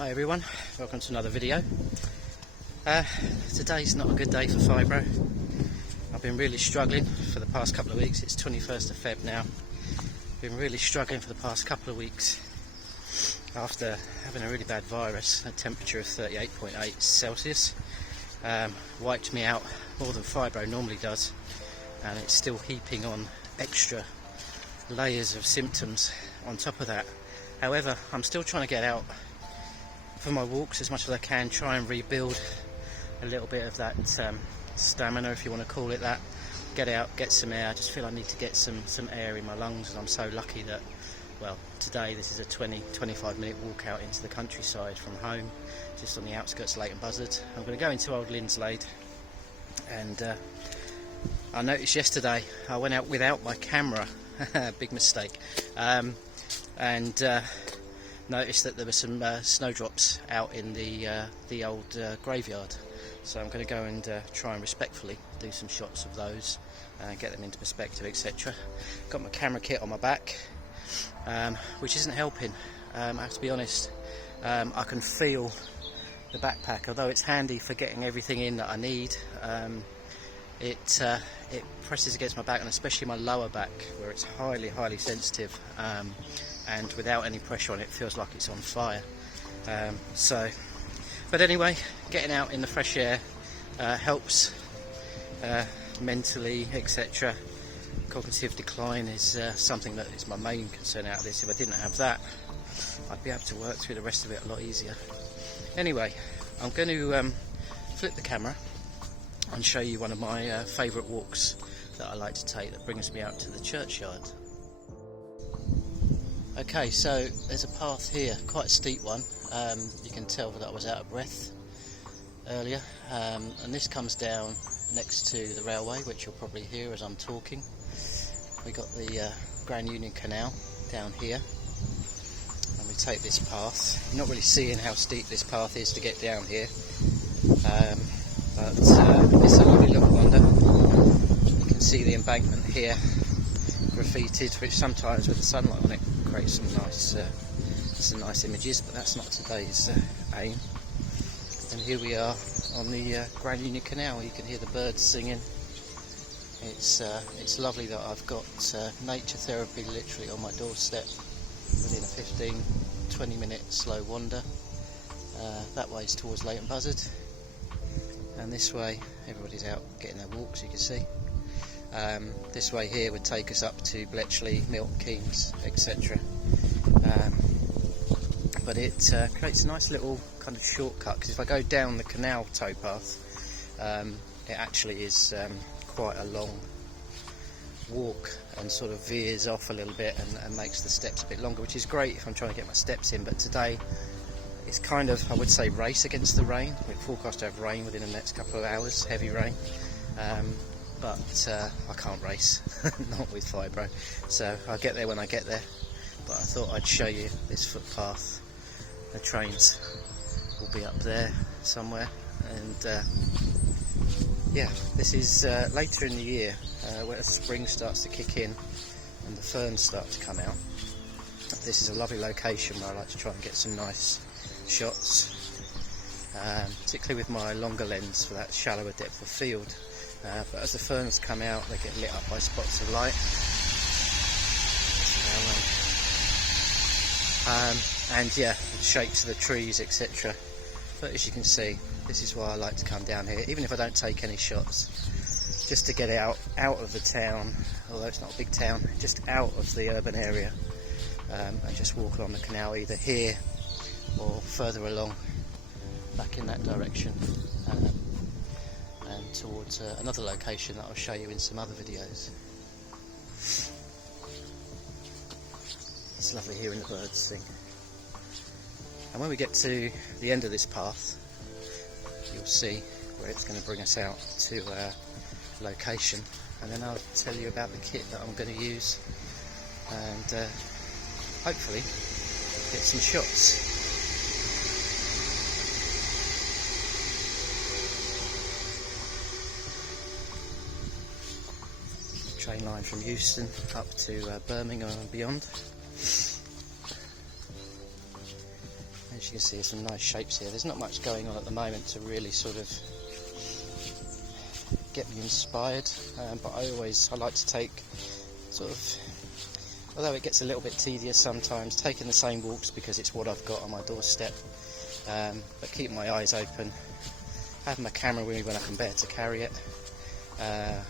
Hi everyone, welcome to another video. Today's not a good day for Fibro. I've been really struggling for the past couple of weeks. It's 21st of Feb now. Been really struggling for the past couple of weeks after having a really bad virus. A temperature of 38.8 Celsius wiped me out more than Fibro normally does, and it's still heaping on extra layers of symptoms on top of that. However, I'm still trying to get out for my walks as much as I can, try and rebuild a little bit of that stamina, if you want to call it that. Get out, get some air. I just feel I need to get some air in my lungs, and I'm so lucky that, well, today this is a 20-25 minute walk out into the countryside from home, just on the outskirts of Leighton Buzzard. I'm going to go into Old Linslade, and I noticed yesterday I went out without my camera. Big mistake. And noticed that there were some snowdrops out in the old graveyard, so I'm going to go and try and respectfully do some shots of those, get them into perspective, etc. Got my camera kit on my back, which isn't helping. I have to be honest. I can feel the backpack, although it's handy for getting everything in that I need. It presses against my back, and especially my lower back, where it's highly sensitive, and without any pressure on it, feels like it's on fire. But anyway, getting out in the fresh air helps mentally, etc. Cognitive decline is something that is my main concern out of this. If I didn't have that, I'd be able to work through the rest of it a lot easier. Anyway, I'm going to flip the camera and show you one of my favourite walks that I like to take that brings me out to the churchyard. Okay, so there's a path here, quite a steep one. You can tell that I was out of breath earlier, and this comes down next to the railway, which you'll probably hear as I'm talking. We got the Grand Union Canal down here, and we take this path. You're not really seeing how steep this path is to get down here, but it's a lovely little wander. You can see the embankment here graffitied, which sometimes with the sunlight on it creates some nice images, but that's not today's aim. And here we are on the Grand Union Canal. You can hear the birds singing. It's lovely that I've got nature therapy literally on my doorstep within a 15-20 minute slow wander. That way is towards Leighton Buzzard, and this way everybody's out getting their walks, you can see. This way here would take us up to Bletchley, Milton Keynes, etc. But it creates a nice little kind of shortcut, because if I go down the canal towpath, it actually is quite a long walk and sort of veers off a little bit and makes the steps a bit longer, which is great if I'm trying to get my steps in. But today it's kind of, I would say, race against the rain. We're forecast to have rain within the next couple of hours, heavy rain. But I can't race, not with Fibro, so I'll get there when I get there. But I thought I'd show you this footpath. The trains will be up there somewhere, and yeah, this is later in the year where the spring starts to kick in and the ferns start to come out. This is a lovely location where I like to try and get some nice shots, particularly with my longer lens for that shallower depth of field. But as the ferns come out, they get lit up by spots of light. And yeah, the shapes of the trees, etc. But as you can see, this is why I like to come down here, even if I don't take any shots, just to get out of the town, although it's not a big town, just out of the urban area, and just walk along the canal, either here or further along, back in that direction. And towards another location that I'll show you in some other videos. It's lovely hearing the birds sing. And when we get to the end of this path, you'll see where it's going to bring us out to our location, and then I'll tell you about the kit that I'm going to use, and hopefully get some shots. Train line from Euston up to Birmingham and beyond. As you can see, there's some nice shapes here. There's not much going on at the moment to really sort of get me inspired, but I like to take sort of, although it gets a little bit tedious sometimes, taking the same walks because it's what I've got on my doorstep, but keep my eyes open, have my camera with me when I can bear to carry it. I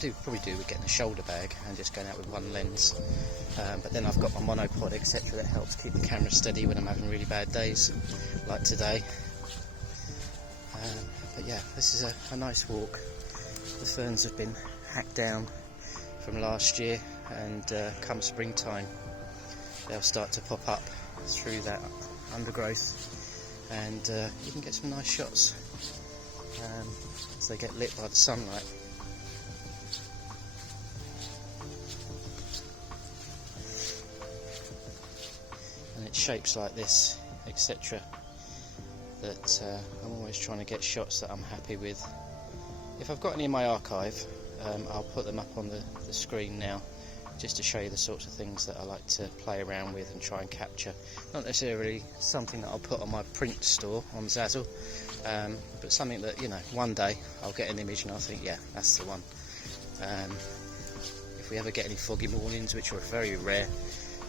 could probably do with getting a shoulder bag and just going out with one lens, but then I've got my monopod etc that helps keep the camera steady when I'm having really bad days like today. But yeah, this is a nice walk. The ferns have been hacked down from last year, and come springtime they'll start to pop up through that undergrowth, and you can get some nice shots as they get lit by the sunlight. And it's shapes like this etc that I'm always trying to get shots that I'm happy with. If I've got any in my archive, I'll put them up on the screen now, just to show you the sorts of things that I like to play around with and try and capture. Not necessarily something that I'll put on my print store on Zazzle, but something that, you know, one day I'll get an image and I'll think, yeah, that's the one. If we ever get any foggy mornings, which are very rare,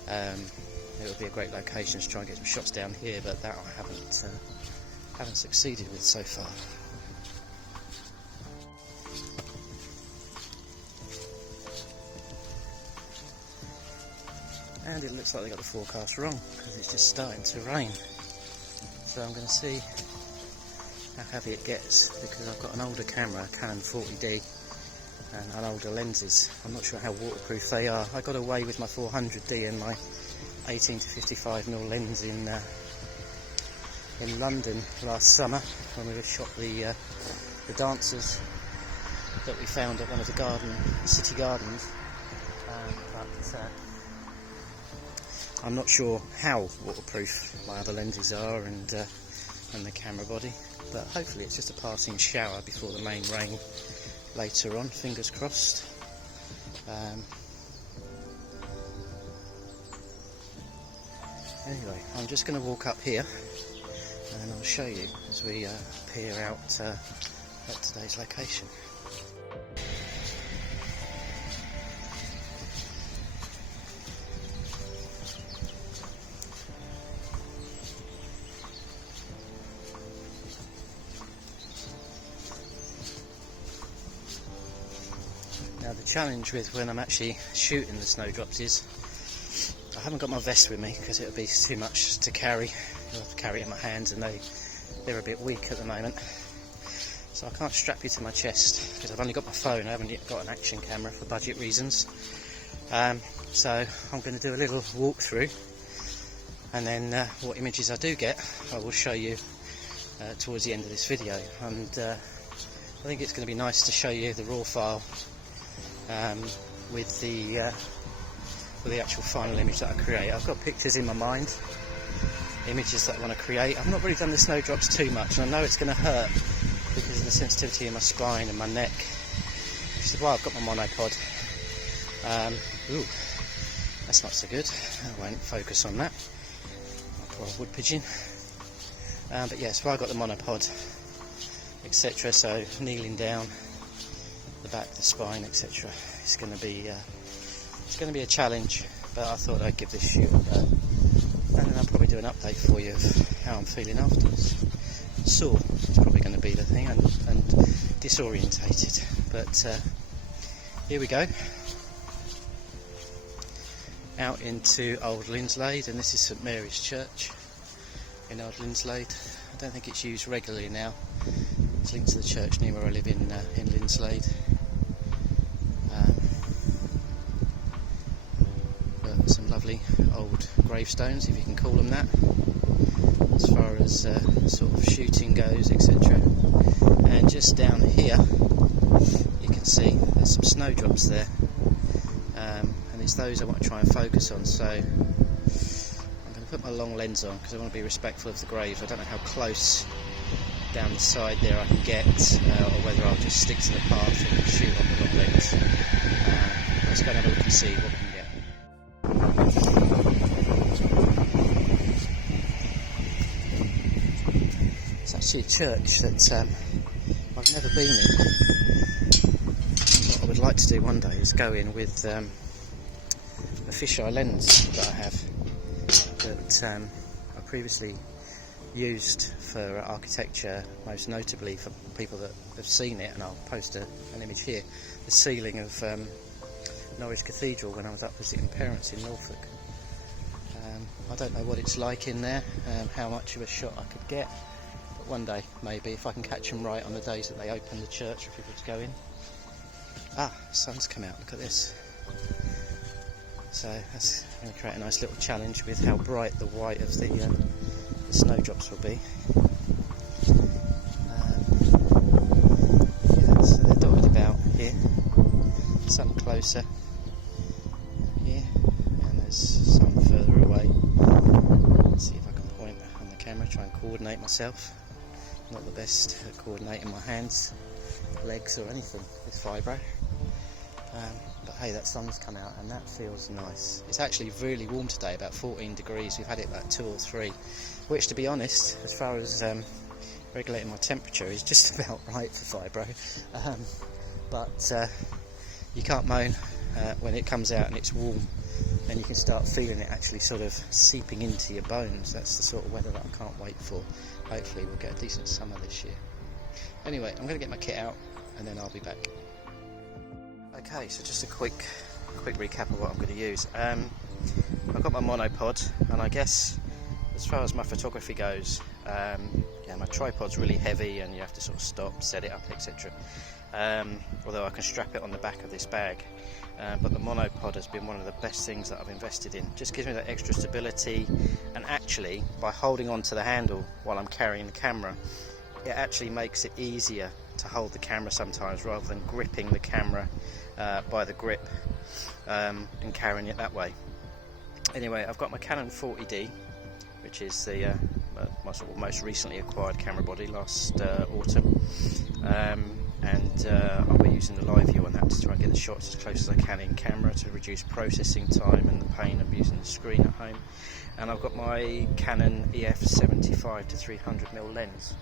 it would be a great location to try and get some shots down here, but that I haven't succeeded with so far. And it looks like they got the forecast wrong, because it's just starting to rain. So I'm going to see how heavy it gets, because I've got an older camera, a Canon 40D, and older lenses. I'm not sure how waterproof they are. I got away with my 400D and my 18 to 55mm lens in London last summer when we shot the dancers that we found at one of the city gardens. But I'm not sure how waterproof my other lenses are and the camera body, but hopefully it's just a passing shower before the main rain later on, fingers crossed. Anyway, I'm just going to walk up here and I'll show you as we peer out at today's location. Now the challenge with when I'm actually shooting the snowdrops is I haven't got my vest with me because it would be too much to carry. I'll have to carry it in my hands, and they're a bit weak at the moment. So I can't strap you to my chest because I've only got my phone. I haven't yet got an action camera for budget reasons. So I'm going to do a little walkthrough, and then what images I do get I will show you towards the end of this video. And I think it's going to be nice to show you the raw file with the actual final image that I create. I've got pictures in my mind, images that I want to create. I've not really done the snowdrops too much, and I know it's going to hurt because of the sensitivity in my spine and my neck, which is why I've got my monopod. Ooh, that's not so good. I won't focus on that. Poor wood pigeon. But yes, why I got the monopod, etc. So kneeling down, the back, the spine, etc. It's going to be a challenge, but I thought I'd give this shoot a go, and then I'll probably do an update for you of how I'm feeling afterwards. Sore is probably going to be the thing, and disorientated, but here we go, out into Old Linslade, and this is St Mary's Church in Old Linslade. I don't think it's used regularly now. It's linked to the church near where I live in Linslade. Some lovely old gravestones, if you can call them that, as far as sort of shooting goes, etc. And just down here you can see there's some snowdrops there, and it's those I want to try and focus on. So I'm going to put my long lens on because I want to be respectful of the grave. I don't know how close down the side there I can get, or whether I'll just stick to the path and shoot on the long lens. Let's go and have a look and see what we can get. actually a church that I've never been in. What I would like to do one day is go in with a fisheye lens that I have, that I previously used for architecture, most notably for people that have seen it, and I'll post an image here, the ceiling of Norwich Cathedral when I was up visiting parents in Norfolk. I don't know what it's like in there, how much of a shot I could get, but one day maybe, if I can catch them right on the days that they open the church for people to go in. Ah, the sun's come out, look at this. So that's going to create a nice little challenge with how bright the white of the snowdrops will be. Yeah, so they're dotted about here, some closer here, and there's some further away. Let's see if I can point on the camera, try and coordinate myself. Not the best at coordinating my hands, legs or anything with Fibro. But hey, that sun's come out and that feels nice. It's actually really warm today, about 14 degrees. We've had it about 2 or 3, which, to be honest, as far as regulating my temperature, is just about right for Fibro. But you can't moan when it comes out and it's warm, and you can start feeling it actually sort of seeping into your bones. That's the sort of weather that I can't wait for. Hopefully we'll get a decent summer this year. Anyway, I'm going to get my kit out and then I'll be back. Okay, so just a quick recap of what I'm going to use. I've got my monopod, and I guess as far as my photography goes, yeah, my tripod's really heavy and you have to sort of stop, set it up, etc. Although I can strap it on the back of this bag. But the monopod has been one of the best things that I've invested in. Just gives me that extra stability, and actually by holding on to the handle while I'm carrying the camera, it actually makes it easier to hold the camera sometimes, rather than gripping the camera by the grip and carrying it that way. Anyway, I've got my Canon 40D, which is the my sort of most recently acquired camera body last autumn, and I'll be using the live view on that to try and get the shots as close as I can in camera to reduce processing time and the pain of using the screen at home. And I've got my Canon EF 75-300mm lens.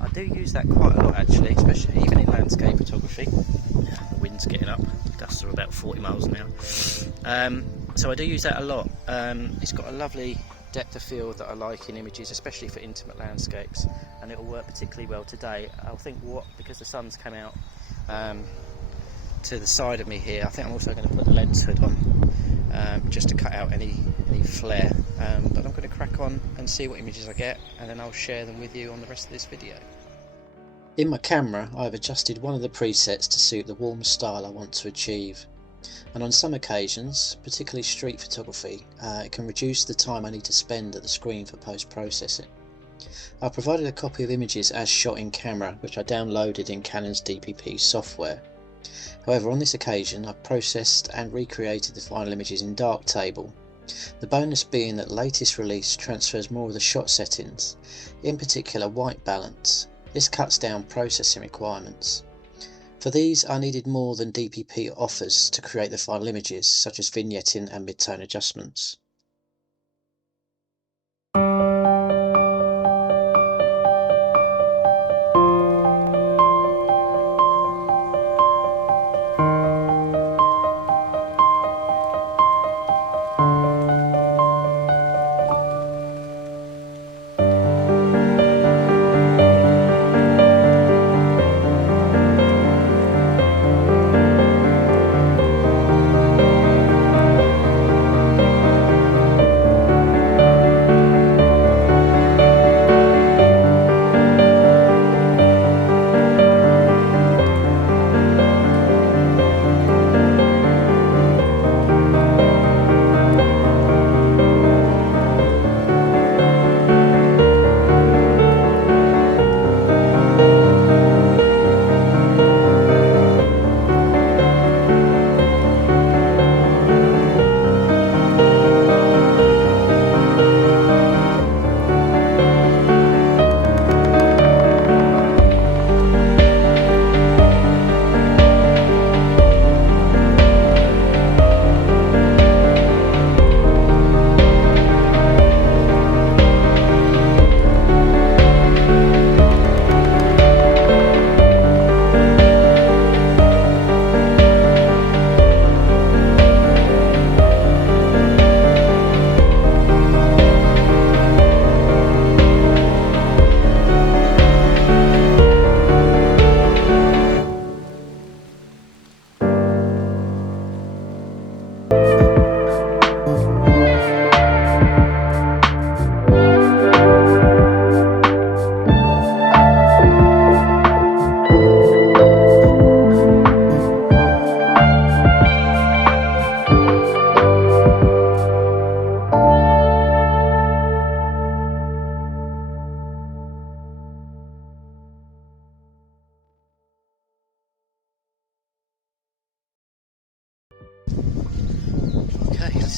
I do use that quite a lot actually, especially even in landscape photography. The wind's getting up, gusts are about 40 miles an hour. So I do use that a lot. It's got a lovely depth of field that I like in images, especially for intimate landscapes, and it will work particularly well today. I think because the sun's come out to the side of me here, I think I'm also going to put the lens hood on just to cut out any flare. But I'm going to crack on and see what images I get, and then I'll share them with you on the rest of this video. In my camera, I've adjusted one of the presets to suit the warm style I want to achieve. And on some occasions, particularly street photography, it can reduce the time I need to spend at the screen for post-processing. I've provided a copy of images as shot in camera, which I downloaded in Canon's DPP software. However, on this occasion I've processed and recreated the final images in Darktable. The bonus being that the latest release transfers more of the shot settings, in particular white balance. This cuts down processing requirements. For these I needed more than DPP offers to create the final images, such as vignetting and mid-tone adjustments.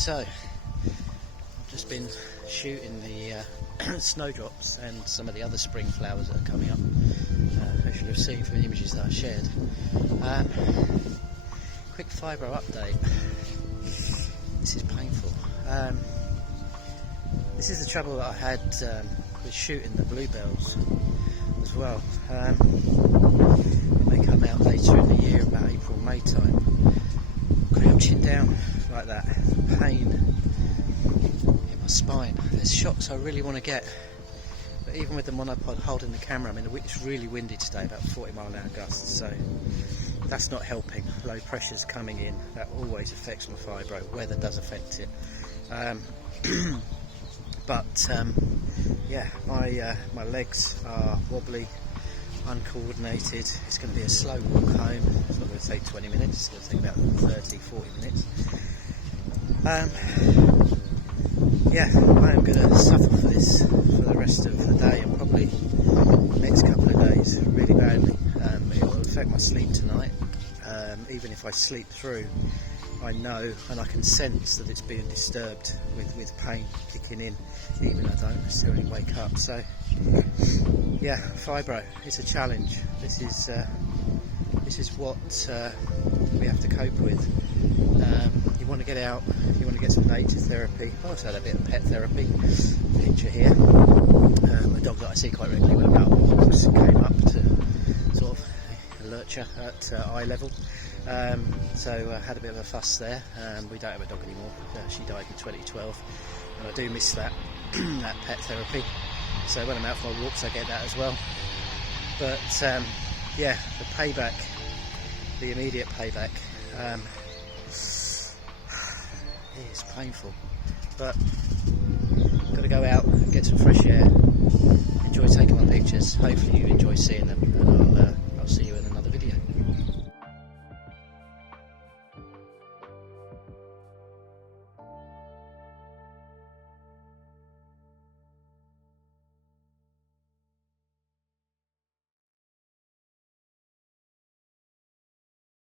So I've just been shooting the snowdrops and some of the other spring flowers that are coming up. As you'll have seen from the images that I shared. Quick Fibro update. This is painful. This is the trouble that I had with shooting the bluebells as well. They come out later in the year, about April, May time. Crouching down like that, pain in my spine. There's shots I really want to get, but even with the monopod holding the camera, I mean it's really windy today, about 40-mile-an-hour gusts, so that's not helping. Low pressure's coming in, that always affects my fibro. Weather does affect it. Yeah, my legs are wobbly, uncoordinated. It's going to be a slow walk home. It's not going to take 20 minutes, it's going to take about 30-40 minutes. Yeah, I am going to suffer for this for the rest of the day and probably the next couple of days really badly. It will affect my sleep tonight. Even if I sleep through, I know and I can sense that it's being disturbed with pain kicking in, even I don't necessarily wake up. So yeah, fibro, it's a challenge. This is what we have to cope with. You want to get out, you want to get some nature therapy. I also had a bit of pet therapy. Picture here, a dog that I see quite regularly when I'm out on walks came up to sort of alert you at eye level. So had a bit of a fuss there. We don't have a dog anymore. She died in 2012, and I do miss that that pet therapy. So when I'm out for my walks, I get that as well. But yeah, the payback, the immediate payback, is painful. But got to go out and get some fresh air. Enjoy taking my pictures. Hopefully you enjoy seeing them.